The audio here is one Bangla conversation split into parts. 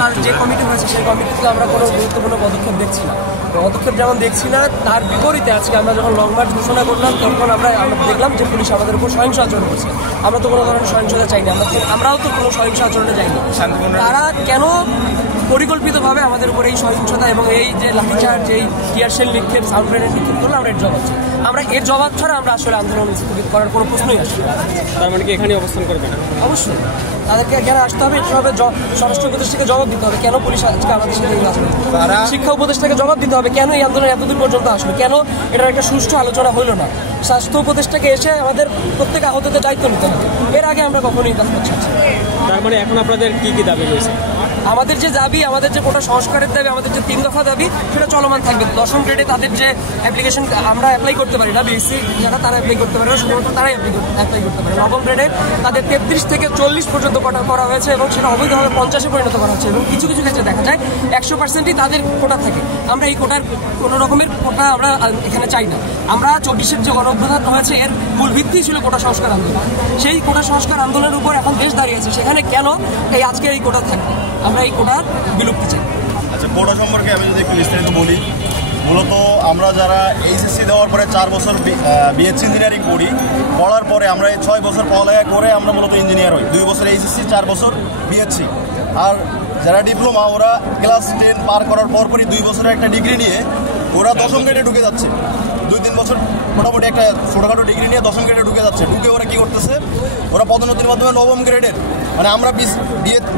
তার যে কমিটি হয়েছে সেই কমিটিতে আমরা কোনো গুরুত্বপূর্ণ পদক্ষেপ দেখছি না। পদক্ষেপ যেমন দেখছি না, তার বিপরীতে আজকে আমরা যখন লং মার্চ ঘোষণা করলাম তখন আমরা দেখলাম যে পুলিশ আমাদের উপর সহিংস আচরণ করছে। আমরা তো কোনো ধরনের সহিংসতা চাইনি, আমরাও তো কোনো সহিংস আচরণে যাইনি। তারা কেন পরিকল্পিতভাবে আমাদের উপর এই সহিংসতা এবং এই যে লাঠিচার্জ, এই টিয়ারশেল নিক্ষেপ, সাউন্ড গ্রেনেড নিক্ষেপ করলে আমরা এর জবাব চাই। আমরা এর জবাব ছাড়া আমরা আসলে আন্দোলন স্থগিত করার কোনো প্রশ্নই আসছে না। তার মানে কি এখানে অবস্থান করবেন? অবশ্যই তাদেরকে এখানে আসতে হবে, এটা হবে স্বরাষ্ট্র উপদেষ্টাকে জবাব দিতে হবে কেন পুলিশ আজকে আমাদের সাথে এই আচরণ। শিক্ষা উপদেষ্টাকে জবাব দিতে হবে কেন এই আন্দোলন এতদিন পর্যন্ত আসলো, কেন এটার একটা সুষ্ঠু আলোচনা হলো না। স্বাস্থ্য উপদেষ্টাকে এসে আমাদের প্রত্যেক আহতদের দায়িত্ব নিতে হবে। এর আগে আমরা কখনোই কাজ করছি। তার মানে এখন আপনাদের কি কি দাবি রয়েছে? আমাদের যে দাবি, আমাদের যে কোটা সংস্কারের দাবি, আমাদের যে 3 দফা দাবি, সেটা চলমান থাকবে। 10ম গ্রেডে তাদের যে অ্যাপ্লিকেশন আমরা অ্যাপ্লাই করতে পারি না, বিএসসি যারা তারা অ্যাপ্লাই করতে পারে না, শুধুমাত্র তারাই অ্যাপ্লাই করতে পারে। 9ম গ্রেডে তাদের 33 থেকে 40 পর্যন্ত কোটা করা হয়েছে এবং সেটা অবৈধভাবে 50-এ পরিণত করা হচ্ছে এবং কিছু কিছু ক্ষেত্রে দেখা যায় 100%ই তাদের কোটা থাকে। আমরা এই কোটার কোনো রকমের কোটা আমরা এখানে চাই না। আমরা 24-এর যে গণঅভ্যুত্থান হয়েছে এর মূল ভিত্তি ছিল কোটা সংস্কার আন্দোলন। সেই কোটা সংস্কার আন্দোলনের উপর এখন দেশ দাঁড়িয়েছে, সেখানে কেন এই আজকে এই কোটা থাকবে? আমরা এই কোটার বিলুপ্তি চাই। আচ্ছা, কোটা সম্পর্কে আমি যদি একটু বিস্তারিত বলি, মূলত আমরা যারা এইচএসসি দেওয়ার পরে 4 বছর বিএসসি ইঞ্জিনিয়ারিং পড়ার পরে আমরা এই 6 বছর পড়ালেখা করে আমরা মূলত ইঞ্জিনিয়ার হই। 2 বছর এইচএসসি, 4 বছর বিএসসি। আর যারা ডিপ্লোমা, ওরা ক্লাস 10 পার করার পরপরই 2 বছরের একটা ডিগ্রি নিয়ে ওরা 10ম গ্রেডে ঢুকে যাচ্ছে। 2-3 বছর মোটামুটি একটা ছোটোখাটো ডিগ্রি নিয়ে 10ম গ্রেডে ঢুকে যাচ্ছে। ঢুকে ওরা কী করতেছে, ওরা পদোন্নতির মাধ্যমে 9ম গ্রেডের, মানে আমরা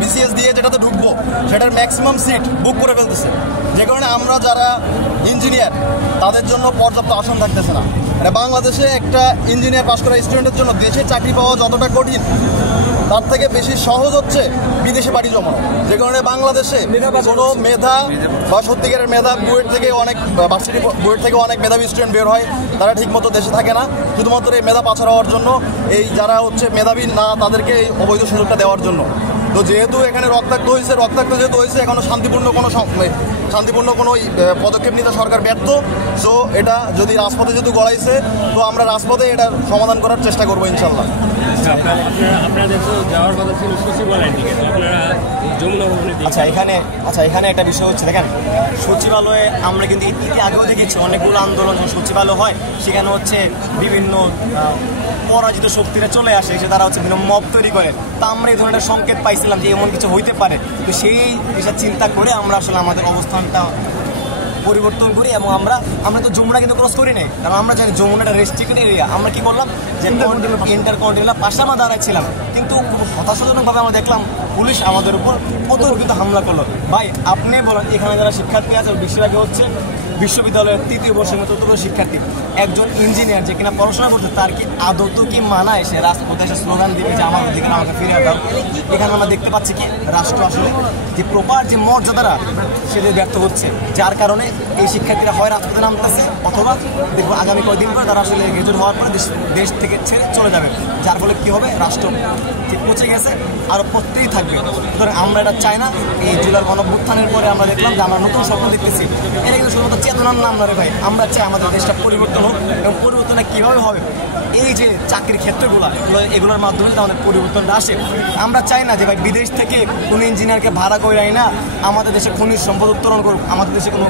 বিসিএস দিয়ে যেটাতে ঢুকবো সেটার ম্যাক্সিমাম সিট বুক করে ফেলতেছে। যে কারণে আমরা যারা ইঞ্জিনিয়ার তাদের জন্য পর্যাপ্ত আসন থাকতেছে না। মানে বাংলাদেশে একটা ইঞ্জিনিয়ার পাস করা স্টুডেন্টের জন্য দেশে চাকরি পাওয়া যতটা কঠিন, তার থেকে বেশি সহজ হচ্ছে বিদেশে বাড়ি জমানো। যে কারণে বাংলাদেশে কোনো মেধা বা সত্যিকারের মেধা, বুয়েট থেকে অনেক ভার্সিটি বুয়েট থেকে অনেক মেধাবী স্টুডেন্ট বের হয়, তারা ঠিকমতো দেশে থাকে না, শুধুমাত্র এই মেধা পাচার হওয়ার জন্য, এই যারা হচ্ছে মেধাবী না তাদেরকে এই অবৈধ সুযোগটা দেওয়ার জন্য। তো যেহেতু এখানে রক্তাক্ত যেহেতু হয়েছে, এখনও শান্তিপূর্ণ কোনো পদক্ষেপ নিতে সরকার ব্যর্থ। সো এটা যদি রাজপথে যেহেতু গড়াইছে, তো আমরা রাজপথে এটার সমাধান করার চেষ্টা করবো ইনশাল্লাহ। আচ্ছা, এখানে একটা বিষয় হচ্ছে, দেখেন সচিবালয়ে আমরা কিন্তু ইতি আগেও দেখেছি অনেকগুলো আন্দোলন সচিবালয় হয়, সেখানে হচ্ছে বিভিন্ন পরাজিত শক্তিরা চলে আসে, এসে তারা হচ্ছে বিভিন্ন মব তৈরি করে। তা আমরা এই ধরনের সংকেত পাইছিলাম যে এমন কিছু হইতে পারে। তো সেই বিষয় চিন্তা করে আমরা আসলে আমাদের অবস্থানটা পরিবর্তন করি এবং আমরা তো যমুনা কিন্তু ক্রস করি নাই, কারণ আমরা জানি যমুনাটা রেস্ট্রিক্টেড এরিয়া। আমরা কি করলাম যে ইন্টারকন্টিনেন্টাল পাশামা দাঁড়াচ্ছিলাম, কিন্তু খুব হতাশাজনকভাবে আমরা দেখলাম পুলিশ আমাদের উপর অতর্কিত হামলা করলো। ভাই আপনি বলেন, এখানে যারা শিক্ষার্থী আছে বেশিরভাগই হচ্ছে বিশ্ববিদ্যালয়ের 3য় বর্ষের মতো শিক্ষার্থী। একজন ইঞ্জিনিয়ার যে কিনা পড়াশোনা করছে, তার কি আদৌ তো কি মানায় সে রাজপথে এসে স্লোগান দিবে যে আমার অধিকার আমাকে ফিরিয়ে দাও? এখানে আমরা দেখতে পাচ্ছি কি রাষ্ট্র আসলে যে প্রপার যে মর্যাদাটা সেটা ব্যর্থ হচ্ছে, যার কারণে এই শিক্ষার্থীরা হয় রাজপথে নামতেছে, অথবা দেখবো আগামী কয়েকদিন পরে তারা আসলে গ্রাজুয়েট হওয়ার পরে দেশ থেকে ছেড়ে চলে যাবে। যার ফলে কী হবে, রাষ্ট্র ঠিক পৌঁছে গেছে, আরও পড়তেই থাকবে। সুতরাং আমরা এটা চাই না। এই জুলাইয়ের গণঅভ্যুত্থানের পরে আমরা দেখলাম যে আমরা নতুন স্বপ্ন দেখতেছি। এটা কিন্তু শুধুমাত্র চেতনার নাম নয় ভাই, আমরা চাই আমাদের দেশটা পরিবর্তন হোক। এবং পরিবর্তনটা কীভাবে হবে, এই যে চাকরির ক্ষেত্রগুলো এগুলোর মাধ্যমে আমাদের পরিবর্তনটা আসে। আমরা চাই না যে ভাই বিদেশ থেকে কোনো ইঞ্জিনিয়ারকে ভাড়া করে আই না আমাদের দেশে খনিজ সম্পদ উত্তোলন করুক, আমাদের দেশে কোনো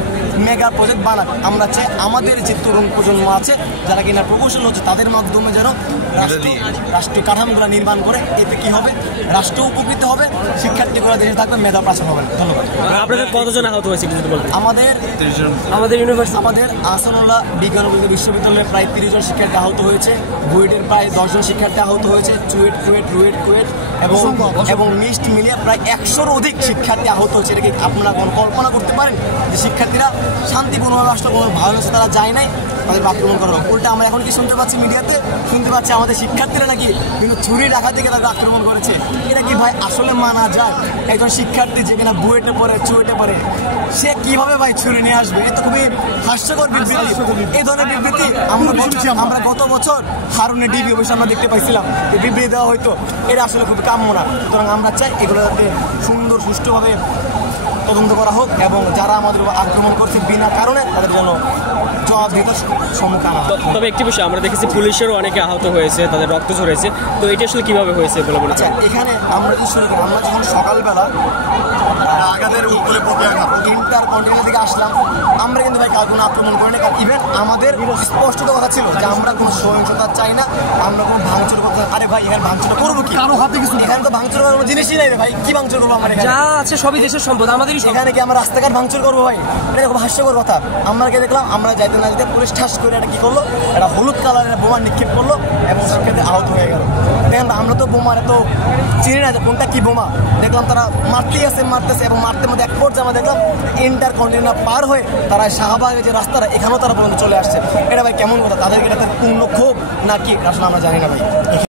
মেগা প্রজেক্ট বানাক। আমরা চাই আমাদের যে তরুণ প্রজন্ম আছে যারা কিনা প্রকৌশল হচ্ছে, তাদের মাধ্যমে যেন রাষ্ট্রীয় কাঠামোগুলো নির্মাণ করে। এতে কি হবে, রাষ্ট্র উপকৃত হবে, শিক্ষার্থীগুলো দেশে থাকবে, মেধা পাচার হবে না। ধন্যবাদ। আপনাদের কতজন আহত হয়েছে আমাদের ইউনিভার্সিটি, আমাদের আহসানুল্লাহ বিজ্ঞান ও প্রযুক্তি বিশ্ববিদ্যালয়ের প্রায় 30 জন শিক্ষার্থী আহত হয়েছে, বুয়েটের প্রায় 10 জন শিক্ষার্থী আহত হয়েছে, কুয়েট এবং মিষ্ট মিলিয়ে প্রায় 100-র অধিক শিক্ষার্থী আহত হয়েছে। এটাকে আপনারা কল্পনা করতে পারেন যে শিক্ষার্থীরা শান্তিপূর্ণভাবে আসলে কোনো ভায়োলেন্সে তারা যায় নাই, তাদের আক্রমণ করা হোক। উল্টা আমরা এখন কি শুনতে পাচ্ছি, মিডিয়াতে শুনতে পাচ্ছি আমাদের শিক্ষার্থীরা নাকি কিন্তু ছুরি রাখা থেকে তাদের আক্রমণ করেছে। এটা কি ভাই আসলে মানা যায়? একজন শিক্ষার্থী যে কিনা বুয়েটে পড়ে, চুয়েটে পড়ে, সে কিভাবে ভাই ছুরি নিয়ে আসবে? এটা খুবই হাস্যকর বিবৃতি। এই ধরনের বিবৃতি আমরা গত বছর হারুনে ডিবি অবশ্যই আমরা দেখতে পাইছিলাম, এই বিবৃতি দেওয়া হয়তো। এটা আসলে খুবই কাম্য না। সুতরাং আমরা চাই এগুলো যাতে সুন্দর সুষ্ঠুভাবে তদন্ত করা হোক এবং যারা আমাদের আক্রমণ করছে বিনা কারণে তাদের যেন জবাবদিহিতার সম্মুখীন আনা হয়। তবে একটি বিষয় আমরা দেখেছি পুলিশেরও অনেকে আহত হয়েছে, তাদের রক্ত ঝরেছে, তো এটা আসলে কিভাবে হয়েছে বলে মনে আচ্ছা, হচ্ছে? এখানে আমরা যদি শুরু করি, আমরা যখন সকালবেলা আঘাতের উত্তরে প্রত্যাঘাত ইন্টার কন্টিনেন্টাল থেকে আসলাম, আমরা কিন্তু ভাই কার কোনো আক্রমণ করি না। কারণ ইভেন আমাদের স্পষ্টত কথা ছিল যে আমরা কোনো সহিংসতা চাই না, আমরা কোনো ভাঙচুর করতে। আরে ভাই এখানে ভাঙচুর করবো কি? কারো হাতে কিছু এখানে তো ভাঙচুর করার কোনো জিনিসই নাই রে ভাই, কি ভাঙচুর করবো আমরা এখানে? যা আছে সবই দেশের সম্পদ, আমাদেরই সম্পদ। এখানে কি আমরা রাস্তাঘাট ভাঙচুর করবো ভাই? এটা খুব হাস্যকর কথা। আমরা কি দেখলাম, আমরা যাইতে না যেতে পুলিশ ঠাস করে এটা কি করলো, একটা হলুদ কালারের বোমা নিক্ষেপ করলো এবং সেক্ষেত্রে আহত হয়ে গেল। দেখেন আমরা তো বোমার এত চিনি না যে কোনটা কি বোমা। দেখলাম তারা মারতেছে এবং মারতে মধ্যে এক পর্যায়ে আমরা দেখলাম ইন্টার কন্টিনেন্টাল পার হয়ে তারা শাহবাগের যে রাস্তাটা এখানেও তারা পর্যন্ত চলে আসছে। এটা ভাই কেমন কথা? তাদেরকে এটা পূর্ণ ক্ষোভ নাকি আসলে আমরা জানি না ভাই।